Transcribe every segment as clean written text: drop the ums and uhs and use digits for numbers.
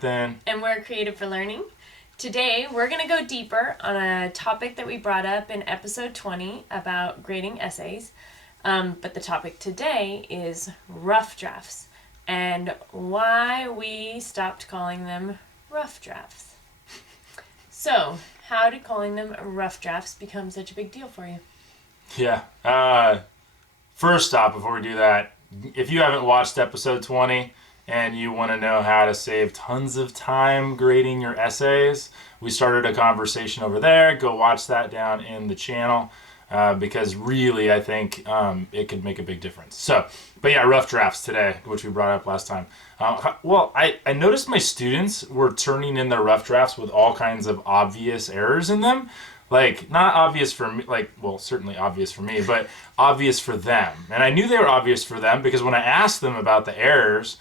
Jonathan. And we're Creative for Learning. Today, we're going to go deeper on a topic that we brought up in episode 20 about grading essays. But the topic today is rough drafts and why we stopped calling them rough drafts. So, how did calling them rough drafts become such a big deal for you? Yeah. First off, before we do that, if you haven't watched episode 20 and you want to know how to save tons of time grading your essays, we started a conversation over there. Go watch that down in the channel because really I think it could make a big difference. But yeah, rough drafts today, which we brought up last time. I noticed my students were turning in their rough drafts with all kinds of obvious errors in them. Like, not obvious for me, certainly obvious for me, but obvious for them. And I knew they were obvious for them because when I asked them about the errors,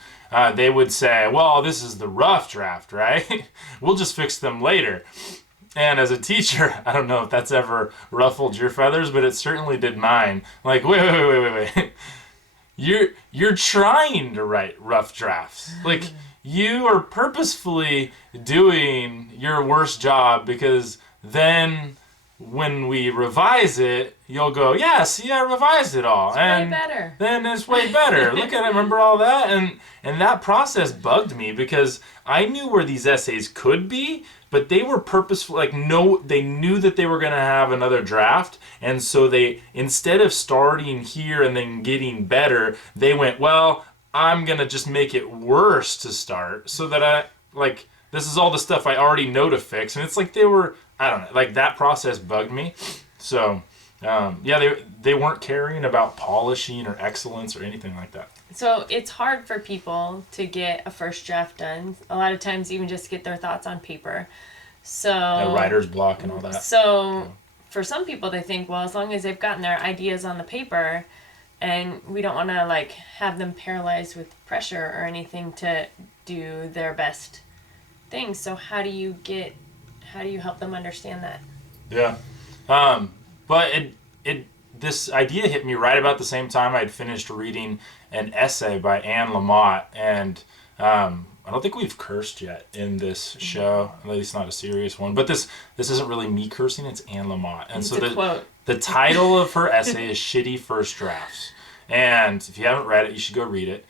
they would say, well, this is the rough draft, right? We'll just fix them later. And as a teacher, I don't know if that's ever ruffled your feathers, but it certainly did mine. Like, wait. You're trying to write rough drafts. Like, you are purposefully doing your worst job because then when we revise it, you'll go, yeah, see, I revised it all. It's way better. Then it's way better. Look at it, remember all that? And that process bugged me because I knew where these essays could be, but they were purposeful, they knew that they were going to have another draft, and so they, instead of starting here and then getting better, they went, well, I'm going to just make it worse to start so that this is all the stuff I already know to fix. And it's like they were, I don't know, like that process bugged me. So, they weren't caring about polishing or excellence or anything like that. So it's hard for people to get a first draft done. A lot of times even just to get their thoughts on paper. So writer's block and all that. So for some people they think, well, as long as they've gotten their ideas on the paper, and we don't want to have them paralyzed with pressure or anything to do their best things. So how do you help them understand that? Yeah. But this idea hit me right about the same time I'd finished reading an essay by Anne Lamott, and I don't think we've cursed yet in this show, at least not a serious one. But this isn't really me cursing; it's Anne Lamott, and it's so a quote. The title of her essay is "Shitty First Drafts." And if you haven't read it, you should go read it.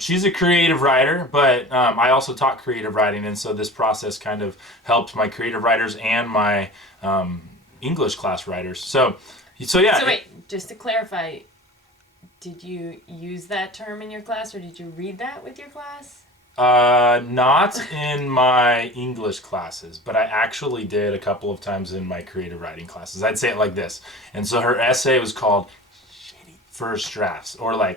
She's a creative writer, but I also taught creative writing, and so this process kind of helped my creative writers and my English class writers. So yeah. So wait, just to clarify, did you use that term in your class, or did you read that with your class? Not in my English classes, but I actually did a couple of times in my creative writing classes. I'd say it like this. And so her essay was called Shitty First Drafts, or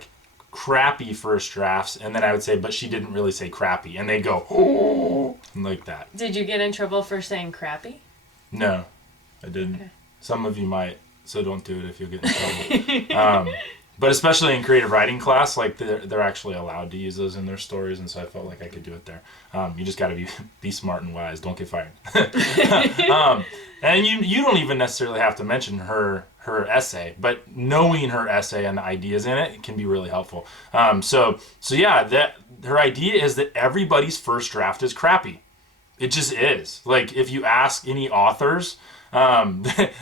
crappy first drafts. And then I would say, but she didn't really say crappy. And they'd go, oh, like that. Did you get in trouble for saying crappy? No, I didn't. Okay. Some of you might, so don't do it if you'll get in trouble. But especially in creative writing class, they're actually allowed to use those in their stories, and so I felt like I could do it there. You just got to be smart and wise. Don't get fired. And you don't even necessarily have to mention her essay, but knowing her essay and the ideas in it can be really helpful. So yeah, her idea is that everybody's first draft is crappy. It just is. If you ask any authors,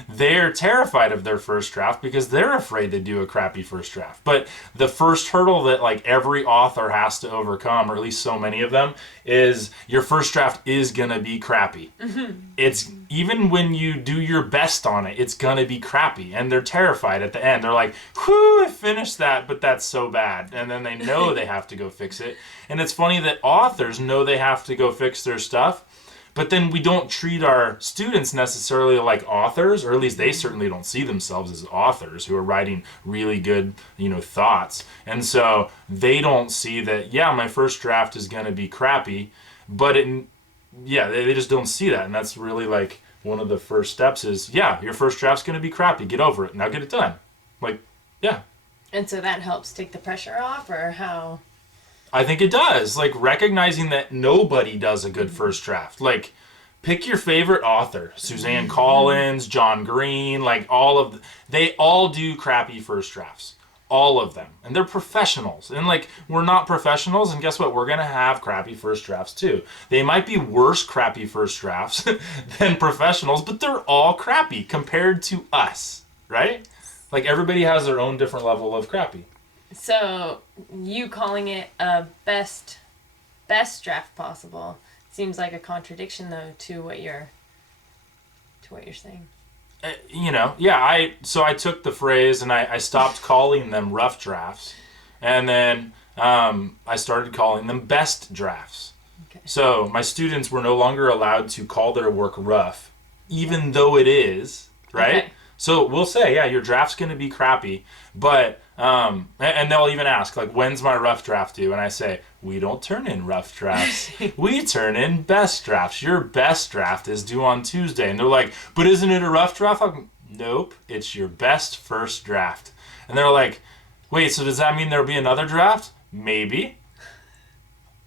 they're terrified of their first draft because they're afraid to do a crappy first draft. But the first hurdle that every author has to overcome, or at least so many of them, is your first draft is gonna be crappy. Mm-hmm. It's even when you do your best on it, it's gonna be crappy, and they're terrified at the end. They're like, whew, I finished that, but that's so bad. And then they know they have to go fix it. And it's funny that authors know they have to go fix their stuff, but then we don't treat our students necessarily like authors, or at least they certainly don't see themselves as authors who are writing really good, thoughts. And so they don't see that, yeah, my first draft is going to be crappy, but they just don't see that. And that's really one of the first steps is, yeah, your first draft's going to be crappy. Get over it. Now get it done. Yeah. And so that helps take the pressure off, or how? I think it does. Recognizing that nobody does a good first draft. Pick your favorite author. Suzanne Collins, John Green, they all do crappy first drafts. all of them, and they're professionals, and like we're not professionals, and guess what, we're gonna have crappy first drafts too. They might be worse crappy first drafts than professionals, but they're all crappy compared to us, right? Like everybody has their own different level of crappy. So you calling it a best draft possible seems like a contradiction though to what you're saying. I took the phrase and I stopped calling them rough drafts, and then I started calling them best drafts. Okay. So my students were no longer allowed to call their work rough, even though it is, right? Okay. So we'll say, yeah, your draft's going to be crappy, but and they'll even ask, like, when's my rough draft due? And I say, we don't turn in rough drafts. We turn in best drafts. Your best draft is due on Tuesday. And they're like, but isn't it a rough draft? I'm like, nope, it's your best first draft. And they're like, wait, so does that mean there'll be another draft? Maybe.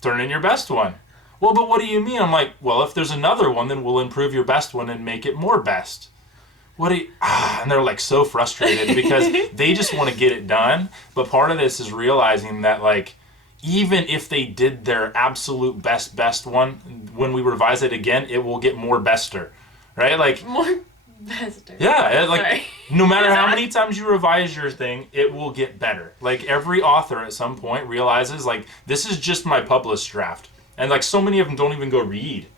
Turn in your best one. Well, but what do you mean? I'm like, well, if there's another one, then we'll improve your best one and make it more best. And they're like so frustrated because they just want to get it done. But part of this is realizing that, like, even if they did their absolute best one, when we revise it again, it will get more bester, right? Like More bester. yeah, like Sorry. no matter how many times you revise your thing, it will get better. Like every author at some point realizes, like, this is just my published draft. And like so many of them don't even go read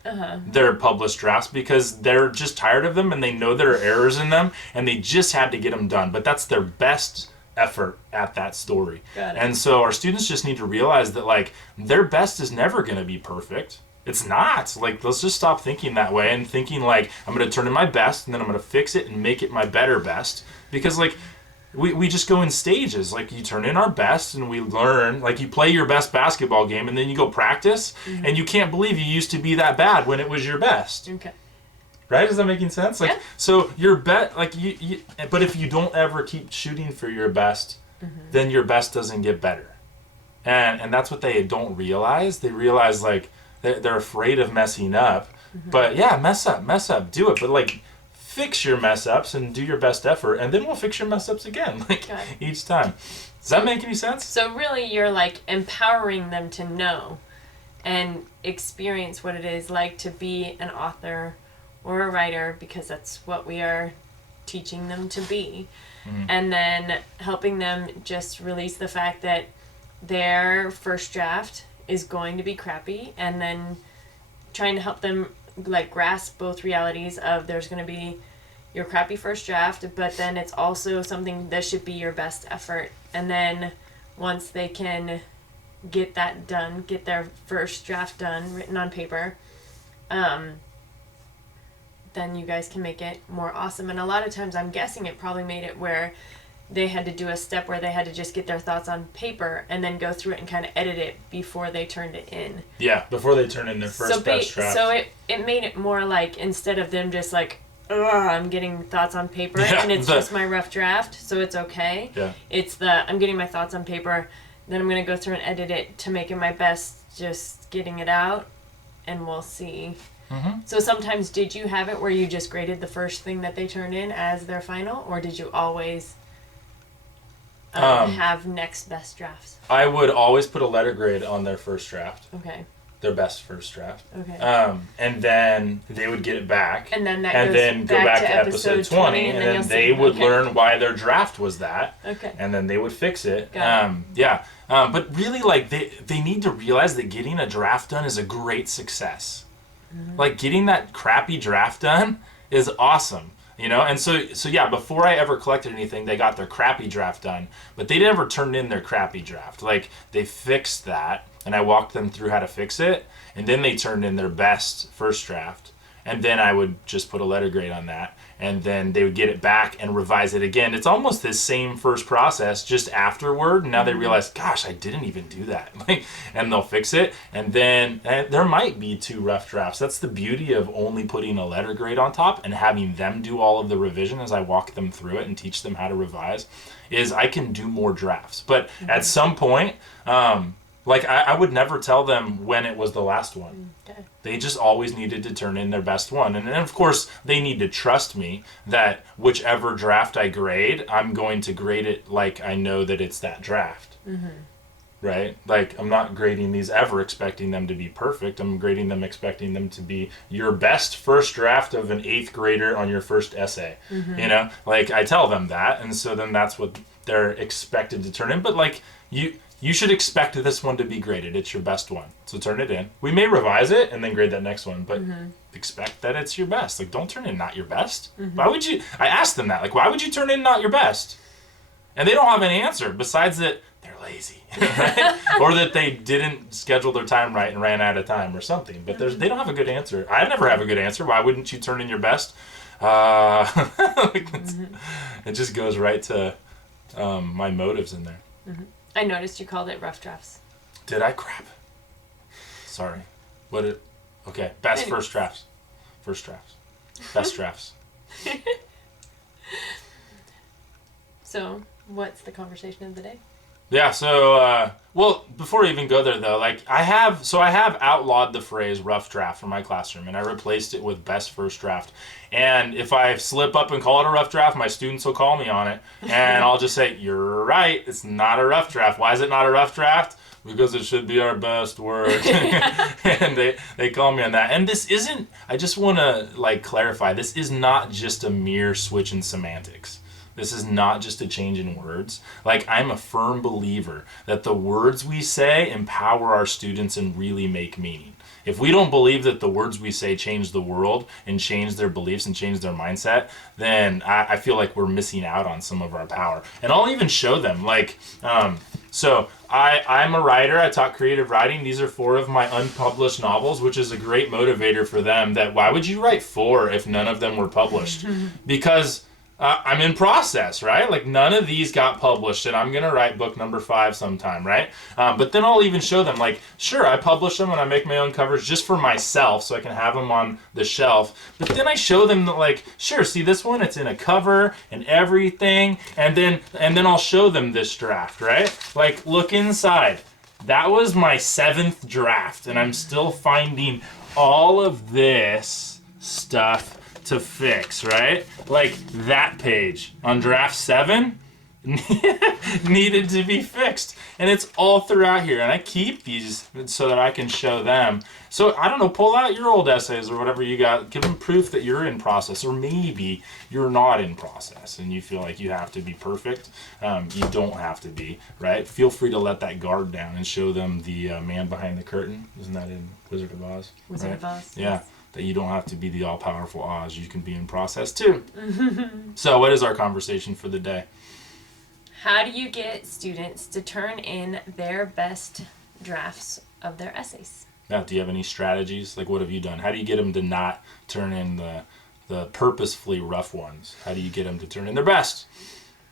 their published drafts because they're just tired of them and they know there are errors in them and they just had to get them done. But that's their best effort at that story. Got it. And so our students just need to realize that, like, their best is never going to be perfect. It's not. Like, let's just stop thinking that way and thinking like, I'm going to turn in my best and then I'm going to fix it and make it my better best. Because like, we just go in stages. Like, you turn in our best and we learn. Like, you play your best basketball game and then you go practice and you can't believe you used to be that bad when it was your best. Okay. Right? Is that making sense? Like, yeah. So your bet, like but if you don't ever keep shooting for your best, then your best doesn't get better. And that's what they don't realize. They realize, like, they're afraid of messing up. But yeah, mess up, do it. But like, fix your mess ups and do your best effort, and then we'll fix your mess ups again, like each time. Does that make any sense? So really, you're like empowering them to know and experience what it is like to be an author or a writer, because that's what we are teaching them to be. And then helping them just release the fact that their first draft is going to be crappy, and then trying to help them like grasp both realities of there's going to be your crappy first draft, but then it's also something that should be your best effort. And then once they can get that done, get their first draft done, written on paper, then you guys can make it more awesome. And a lot of times I'm guessing it probably made it where they had to do a step where they had to just get their thoughts on paper and then go through it and kind of edit it before they turned it in. Yeah, before they turn in their first best draft. So it made it more like, instead of them just like, I'm getting thoughts on paper and it's just my rough draft, so it's okay. Yeah. It's I'm getting my thoughts on paper, then I'm going to go through and edit it to make it my best, just getting it out, and we'll see. So sometimes did you have it where you just graded the first thing that they turned in as their final, or did you always have next best drafts? I would always put a letter grade on their first draft. Okay. Their best first draft. Okay. And then they would get it back. And then go back to episode 20 and then they would learn why their draft was that. Okay. And then they would fix it. Got it. Yeah. But really, like, they need to realize that getting a draft done is a great success. Like, getting that crappy draft done is awesome. You know, and so yeah, before I ever collected anything, they got their crappy draft done, but they never turned in their crappy draft. Like, they fixed that, and I walked them through how to fix it, and then they turned in their best first draft, and then I would just put a letter grade on that, and then they would get it back and revise it again. It's almost this same first process, just afterward, and now they realize, gosh, I didn't even do that. Like, and they'll fix it, and then there might be 2 rough drafts. That's the beauty of only putting a letter grade on top and having them do all of the revision as I walk them through it and teach them how to revise, is I can do more drafts. But at some point, Like, I would never tell them when it was the last one. Okay. They just always needed to turn in their best one. And of course, they need to trust me that whichever draft I grade, I'm going to grade it like I know that it's that draft. Right? Like, I'm not grading these ever expecting them to be perfect. I'm grading them expecting them to be your best first draft of an 8th grader on your first essay. You know? Like, I tell them that, and so then that's what they're expected to turn in. But, like, you should expect this one to be graded. It's your best one. So turn it in. We may revise it and then grade that next one, but expect that it's your best. Like, don't turn in not your best. Why would you? I asked them that. Like, why would you turn in not your best? And they don't have an answer besides that they're lazy, right? Or that they didn't schedule their time right and ran out of time or something. But they don't have a good answer. I never have a good answer. Why wouldn't you turn in your best? It just goes right to my motives in there. I noticed you called it rough drafts. Did I? Crap. Sorry. Okay. Best first drafts. First drafts. Best drafts. So, what's the conversation of the day? Yeah, so, well, before we even go there, though, like, I have outlawed the phrase rough draft from my classroom, and I replaced it with best first draft. And if I slip up and call it a rough draft, my students will call me on it, and I'll just say, you're right, it's not a rough draft. Why is it not a rough draft? Because it should be our best work. And they call me on that. And this isn't, I just want to, like, clarify, this is not just a mere switch in semantics. This is not just a change in words. Like, I'm a firm believer that the words we say empower our students and really make meaning. If we don't believe that the words we say change the world and change their beliefs and change their mindset, then I feel like we're missing out on some of our power. And I'll even show them, like, so I'm a writer. I taught creative writing. These are 4 of my unpublished novels, which is a great motivator for them. That why would you write 4 if none of them were published? Because I'm in process, right? Like, none of these got published, and I'm going to write book number 5 sometime, right? But then I'll even show them, like, sure, I publish them and I make my own covers just for myself so I can have them on the shelf. But then I show them that, like, sure, see this one? It's in a cover and everything. And then I'll show them this draft, right? Like, look inside. That was my 7th draft, and I'm still finding all of this stuff to fix, right? Like, that page on draft 7 needed to be fixed, and it's all throughout here, and I keep these so that I can show them. So I don't know, pull out your old essays or whatever you got, give them proof that you're in process, or maybe you're not in process and you feel like you have to be perfect. You don't have to be, right? Feel free to let that guard down and show them the man behind the curtain. Isn't that in Wizard of Oz? Wizard of Oz. Yeah. Yes. That you don't have to be the all-powerful Oz. You can be in process, too. So what is our conversation for the day? How do you get students to turn in their best drafts of their essays? Now, do you have any strategies? Like, what have you done? How do you get them to not turn in the purposefully rough ones? How do you get them to turn in their best?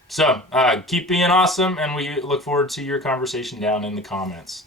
So, keep being awesome, and we look forward to your conversation down in the comments.